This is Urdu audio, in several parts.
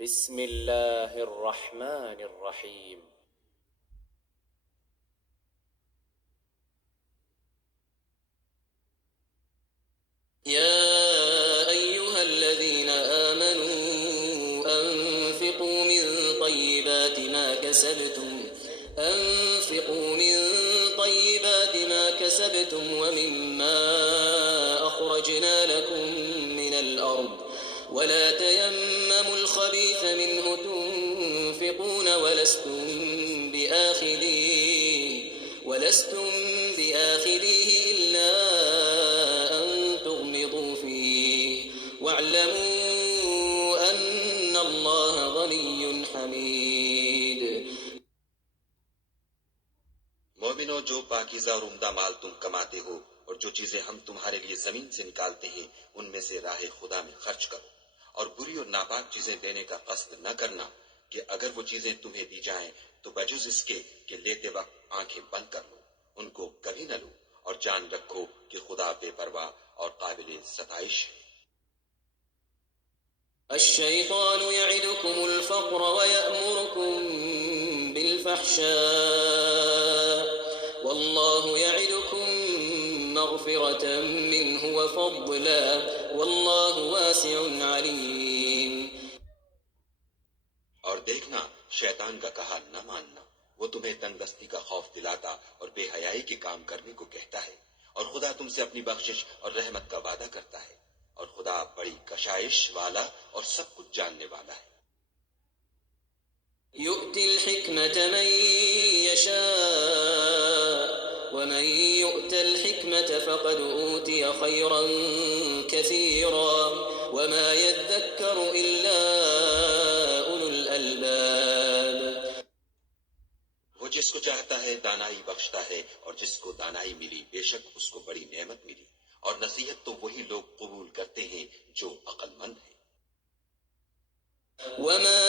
بسم اللہ الرحمن الرحیم. يا أيها الذين آمنوا أنفقوا من طيبات ما كسبتم ومما أخرجنا لكم من الأرض ولا تيمموا الخبيث منه تنفقون ولستم بآخذيه إلا أن تغمضوا فيه واعلموا أن الله غني حميد. مومنو، جو پاکیزہ اور عمدہ مال تم کماتے ہو اور جو چیزیں ہم تمہارے لیے زمین سے نکالتے ہیں ان میں سے راہ خدا میں خرچ کرو، اور بری اور ناپاک چیزیں دینے کا قصد نہ کرنا کہ اگر وہ چیزیں تمہیں دی جائیں تو بجز اس کے کہ لیتے وقت آنکھیں بند کر لو، ان کو کبھی نہ لو، اور جان رکھو کہ خدا بے پرواہ اور قابل ستائش ہے. الشيطان يعدكم الفقر ويأمركم بالفحشاء والله يعدكم مغفرة منه وفضلا والله واسع عليم. اور دیکھنا، شیطان کا کہا نہ ماننا، وہ تمہیں تنگ دستی کا خوف دلاتا اور بے حیائی کے کام کرنے کو کہتا ہے، اور خدا تم سے اپنی بخشش اور رحمت کا وعدہ کرتا ہے، اور خدا بڑی کشائش والا اور سب کچھ جاننے والا ہے. يؤتي الحكمة من يشاء ومن يؤت الحكمة فقد أوتي خيرا كثيرا وما يذكر إلا أولو الألباب. وہ جس کو چاہتا ہے دانائی بخشتا ہے، اور جس کو دانائی ملی بے شک اس کو بڑی نعمت ملی، اور نصیحت تو وہی لوگ قبول کرتے ہیں جو عقل مند ہیں. وما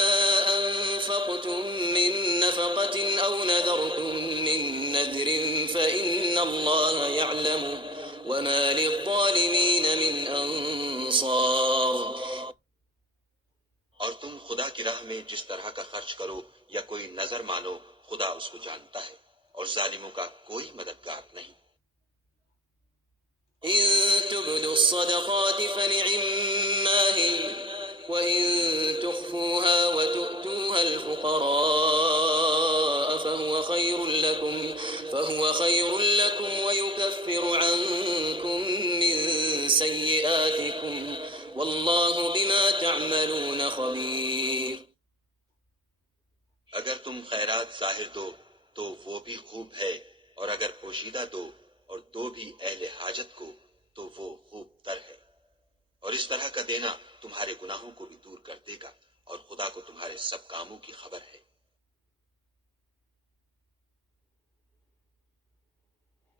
أنفقتم من نفقة أو نذرتم من نذر فإن الله يعلم وما للظالمين من أنصار. اور تم خدا کی راہ میں جس طرح کا خرچ کرو یا کوئی نظر مانو، خدا اس کو جانتا ہے، اور ظالموں کا کوئی مددگار نہیں. إن تبدوا الصدقات فنعما هي وإن تخفوها وتؤتوها الفقراء فهو خير لكم ويكفر عنكم من سيئاتكم والله بما تعملون خبير. اگر تم خیرات ظاہر دو تو وہ بھی خوب ہے، اور اگر پوشیدہ دو اور دو بھی اہل حاجت کو تو وہ خوب تر ہے، اور اس طرح کا دینا تمہارے گناہوں کو بھی دور کر دے گا، اور خدا کو تمہارے سب کاموں کی خبر ہے.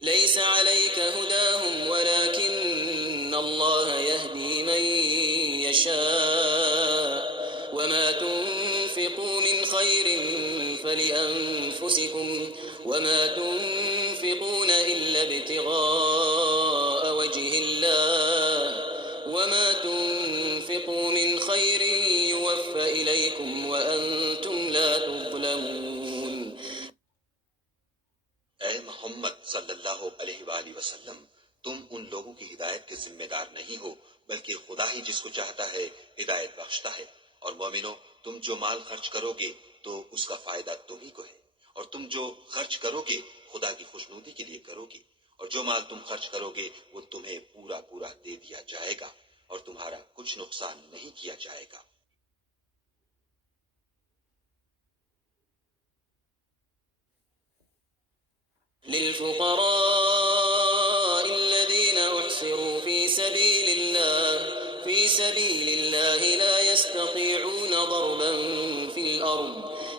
ليس عليك هداهم ولكن الله يهدي من يشاء وما تنفقوا من خير فلأنفسكم وما تنفقون إلا ابتغاء وجه الله وما تنفقوا من خير يوفى إليكم وأنتم لا تظلمون. اے محمد صلی اللہ علیہ وآلہ وسلم، تم ان لوگوں کی ہدایت کے ذمہ دار نہیں ہو، بلکہ خدا ہی جس کو چاہتا ہے ہدایت بخشتا ہے. اور مومنو، تم جو مال خرچ کرو گے تو اس کا فائدہ تم ہی کو ہے، اور تم جو خرچ کرو گے خدا کی خوشنودی کے لیے کرو گے، اور جو مال تم خرچ کرو گے وہ تمہیں پورا پورا دے دیا جائے گا، اور تمہارا کچھ نقصان نہیں کیا جائے گا. للفقراء الذين أحصروا في سبيل الله لا يستطيعون ضربا في الأرض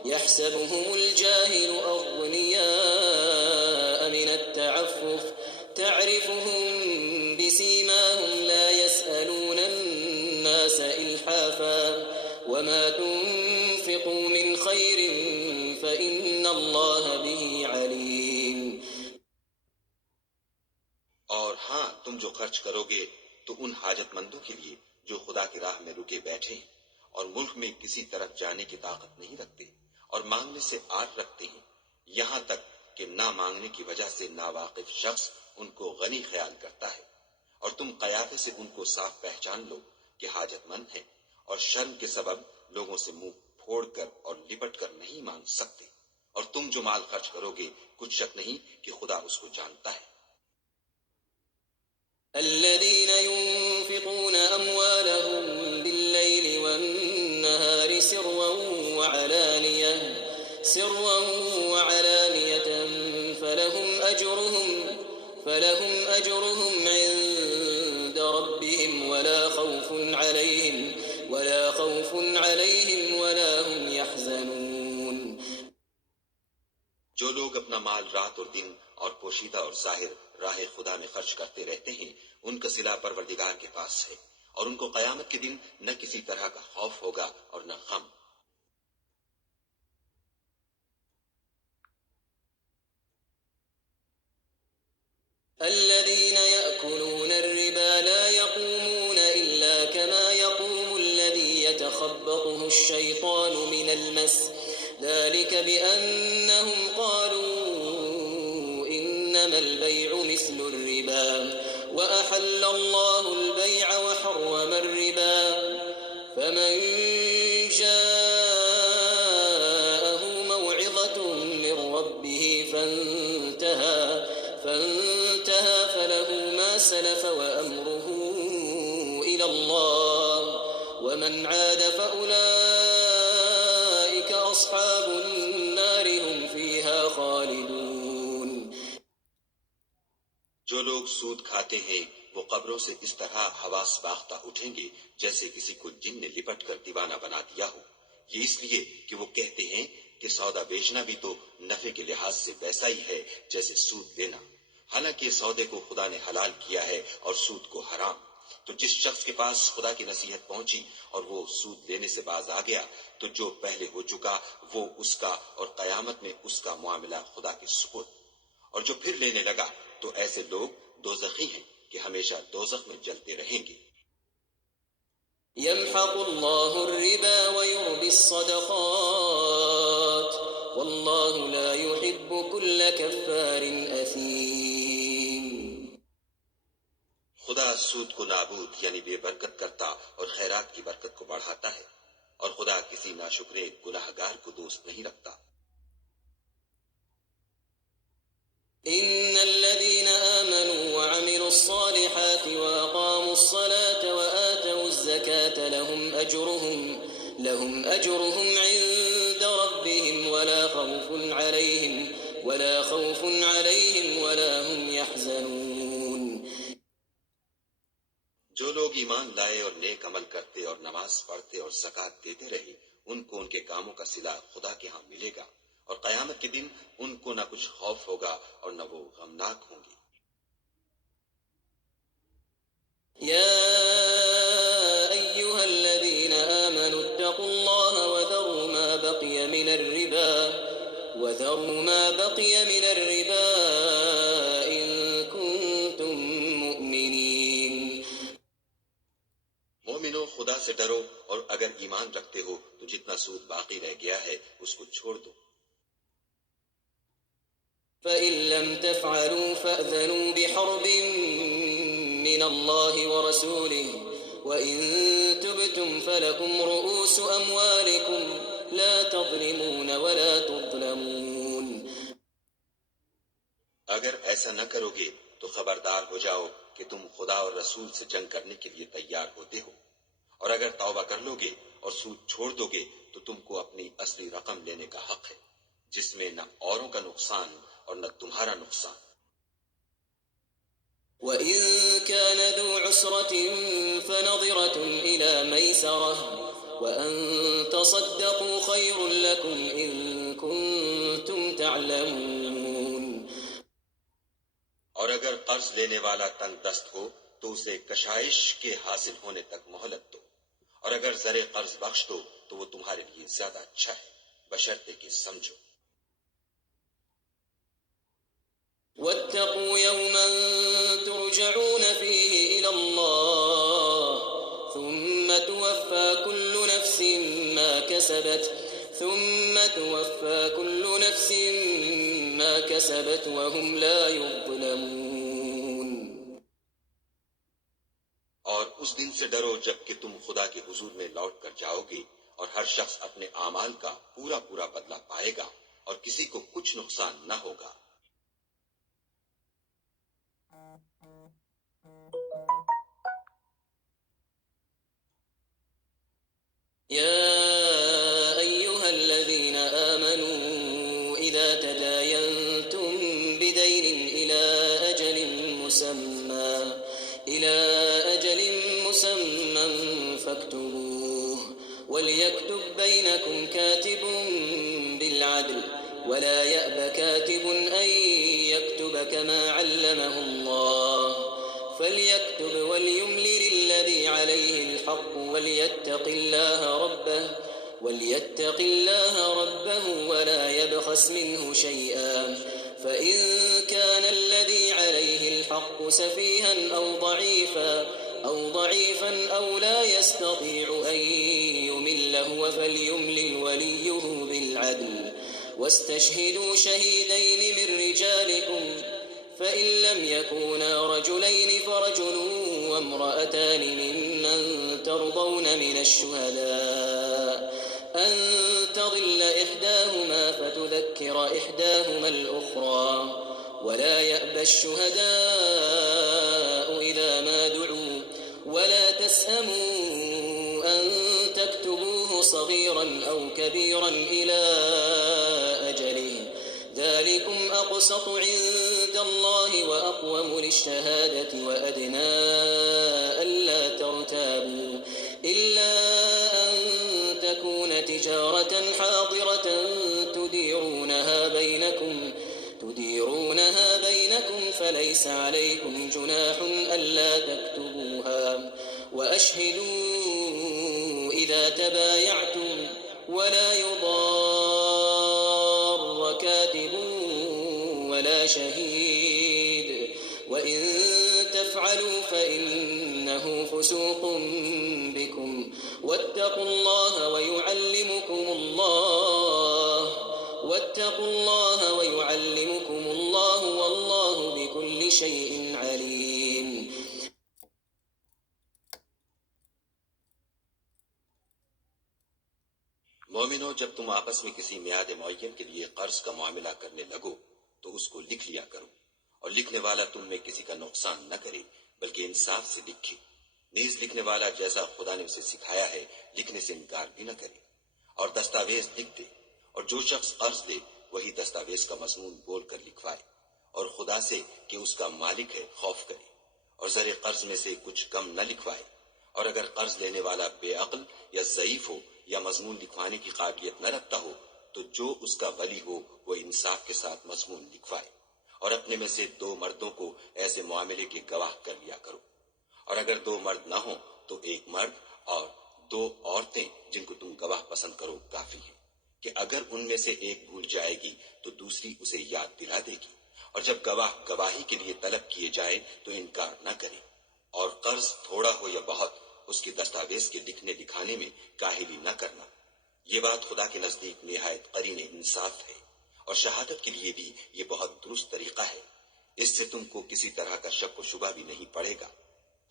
يحسبهم الجاهل أغنياء من التعفف تعرفهم بسيماهم لا يسألون الناس إلحافا وما تنفقوا من خير فإن الله به عليم. اور ہاں، تم جو خرچ کرو گے تو ان حاجت مندوں کے لیے جو خدا کی راہ میں رکے بیٹھے ہیں، اور ملک میں کسی طرف جانے کی طاقت نہیں رکھتے اور مانگنے سے آر رکھتے ہیں، یہاں تک کہ نہ مانگنے کی وجہ سے ناواقف شخص ان کو غنی خیال کرتا ہے، اور تم قیافے سے ان کو صاف پہچان لو کہ حاجت مند ہیں، اور شرم کے سبب لوگوں سے منہ پھوڑ کر اور لپٹ کر نہیں مانگ سکتے، اور تم جو مال خرچ کرو گے کچھ شک نہیں کہ خدا اس کو جانتا ہے۔ الذين ينفقون أموالهم بالليل والنهار سرا وعلانية فلهم أجرهم عند ربهم ولا خوف عليهم ولا هم يحزنون۔ جو لوگ اپنا مال رات اور دن اور پوشیدہ اور ظاہر راہ خدا میں خرچ کرتے رہتے ہیں، ان کا صلہ پروردگار کے پاس ہے، اور ان کو قیامت کے دن نہ کسی طرح کا خوف ہوگا اور نہ غم۔ الذين يأكلون الربا لا يقومون إلا كما يقوم الذي يتخبطه الشيطان من المس، ذلك بأنهم قالوا إنما البيع مثل الربا وأحل الله البيع وحرم الربا، فمن جاءه موعظة من ربه فانتهى فله ما سلف وأمره إلى الله ومن عاد فأولئك أصحاب النار هم فيها خالدون۔ جو لوگ سود کھاتے ہیں وہ قبروں سے اس طرح حواس باختہ اٹھیں گے جیسے کسی کو جن نے لپٹ کر دیوانہ بنا دیا ہو، یہ اس لیے کہ وہ کہتے ہیں کہ سودا بیچنا بھی تو نفع کے لحاظ سے ویسا ہی ہے جیسے سود لینا، حالانکہ سودے کو خدا نے حلال کیا ہے اور سود کو حرام۔ تو جس شخص کے پاس خدا کی نصیحت پہنچی اور وہ سود لینے سے باز آ گیا تو جو پہلے ہو چکا وہ اس کا، اور قیامت میں اس کا معاملہ خدا کے سپرد، اور جو پھر لینے لگا تو ایسے لوگ دوزخی ہیں کہ ہمیشہ دوزخ میں جلتے رہیں گے۔ يمحق الله الربا ويربي الصدقات والله لا يحب كل كفار أثيم۔ خدا سود کو نابود یعنی بے برکت کرتا اور خیرات کی برکت کو بڑھاتا ہے، اور خدا کسی ناشکرے گناہگار کو دوست نہیں رکھتا۔ إن الذين آمنوا وعملوا الصالحات وأقاموا الصلاة وآتوا الزكاة لهم أجرهم عند ربهم ولا خوف عليهم ولا هم يحزنون۔ جو لوگ ایمان لائے اور نیک عمل کرتے اور نماز پڑھتے اور زکوٰۃ دیتے رہے، ان کو ان کے کاموں کا صلہ خدا کے ہاں ملے گا، اور قیامت کے دن ان کو نہ کچھ خوف ہوگا اور نہ وہ غمناک ہوں گے۔ يا أيها الذين آمنوا اتقوا الله وذروا ما بقي من الربا إن كنتم مؤمنين۔ مومنو، خدا سے ڈرو، اور اگر ایمان رکھتے ہو تو جتنا سود باقی رہ گیا ہے اس کو چھوڑ دو۔ فإن لم تفعلوا فأذنوا بحرب من الله ورسوله وإن تبتم فلكم رؤوس أموالكم لا تظلمون ولا تظلمون۔ اگر ایسا نہ کرو گے تو خبردار ہو جاؤ کہ تم خدا اور رسول سے جنگ کرنے کے لیے تیار ہوتے ہو، اور اگر توبہ کر لو گے اور سود چھوڑ دو گے تو تم کو اپنی اصلی رقم لینے کا حق ہے، جس میں نہ اوروں کا نقصان اور نہ تمہارا نقصان۔ وَإِن كَانَ ذُو عُسْرَةٍ فَنَظِرَةٌ إِلَى مَيْسَرَةٍ وَأَن تَصَدَّقُوا خَيْرٌ لَكُمْ إِن كُنتُمْ تعلمون۔ اور اگر قرض لینے والا تنگ دست ہو تو اسے کشائش کے حاصل ہونے تک مہلت دو، اور اگر زر قرض بخش دو تو وہ تمہارے لیے زیادہ اچھا ہے، بشرطے کہ سمجھو۔ واتقوا يوما ترجعون فيه إلى الله ثم توفى كل نفس ما كسبت ثم توفى كل نفس ما كسبت وهم لا يظلمون. اور اس دن سے ڈرو جب کہ تم خدا کے حضور میں لوٹ کر جاؤ گے اور ہر شخص اپنے اعمال کا پورا پورا بدلہ پائے گا اور کسی کو کچھ نقصان نہ ہوگا. يا أيها الذين آمنوا إذا تداينتم بدين إلى أجل مسمى فاكتبوه وليكتب بينكم كاتب بالعدل ولا يأب كاتب أن يكتب كما علمه الله فليكتب وليملل الذي عليه الحق وليتق الله ربه ولا يبخس منه شيئا فإن كان الذي عليه الحق سفيها أو ضعيفا أو لا يستطيع أن يمل هو فليملل وليه بالعدل واستشهدوا شهيدين من رجالكم فإن لم يكونا رجلين فرجل وامرأتان ممن ترضون من الشهداء أن تضل إحداهما فتذكر إحداهما الأخرى ولا يأبى الشهداء إذا ما دعوا ولا تسأموا أن تكتبوه صغيرا أو كبيرا إلى أجله ذلكم أقسط عند الله وأقوم للشهادة وأدنى ألا ترتابوا إلا أن تكون تجارة حاضرة تديرونها بينكم فليس عليكم جناح ألا تكتبوها وأشهدوا إذا تبايعتم ولا يضار كاتب ولا شهيد وإن تفعلوا فإنه فسوق بكم واتقوا الله ويعلمكم الله والله بكل شيء عليم. مومنو جب تم آپس میں کسی میعاد معین کے لیے قرض کا معاملہ کرنے لگو تو اس کو لکھ لیا کرو اور لکھنے والا تم میں کسی کا نقصان نہ کرے بلکہ انصاف سے لکھے. نیز لکھنے والا جیسا خدا نے اسے سکھایا ہے لکھنے سے انکار بھی نہ کرے اور دستاویز لکھ دے اور جو شخص قرض لے وہی دستاویز کا مضمون بول کر لکھوائے اور خدا سے کہ اس کا مالک ہے خوف کرے اور زر قرض میں سے کچھ کم نہ لکھوائے. اور اگر قرض لینے والا بے عقل یا ضعیف ہو یا مضمون لکھوانے کی قابلیت نہ رکھتا ہو تو جو اس کا ولی ہو وہ انصاف کے ساتھ مضمون لکھوائے اور اپنے میں سے 2 مردوں کو ایسے معاملے کے گواہ کر لیا کرو. اور اگر 2 مرد نہ ہوں تو 1 مرد اور 2 عورتیں جن کو تم گواہ پسند کرو کافی ہیں کہ اگر ان میں سے ایک بھول جائے گی تو دوسری اسے یاد دلا دے گی. اور جب گواہ گواہی کے لیے طلب کیے جائے تو انکار نہ کرے. اور قرض تھوڑا ہو یا بہت اس کی دستاویز کے لکھنے دکھانے میں کاہلی نہ کرنا. یہ بات خدا کے نزدیک نہایت قرین انصاف ہے اور شہادت کے لیے بھی یہ بہت درست طریقہ ہے. اس سے تم کو کسی طرح کا شک و شبہ بھی نہیں پڑے گا.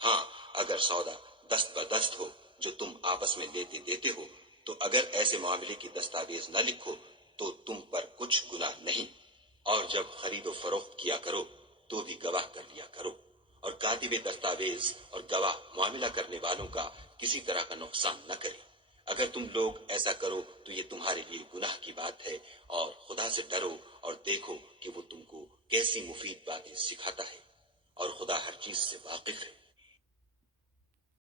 ہاں اگر سودا دست بدست ہو جو تم آپس میں لیتے دیتے ہو تو اگر ایسے معاملے کی دستاویز نہ لکھو تو تم پر کچھ گناہ نہیں. اور جب خرید و فروخت کیا کرو تو بھی گواہ کر لیا کرو اور کاتب دستاویز اور گواہ معاملہ کرنے والوں کا کسی طرح کا نقصان نہ کرے. اگر تم لوگ ایسا کرو تو یہ تمہارے لیے گناہ کی بات ہے اور خدا سے ڈرو اور دیکھو کہ وہ تم کو کیسی مفید باتیں سکھاتا ہے اور خدا ہر چیز سے واقف ہے.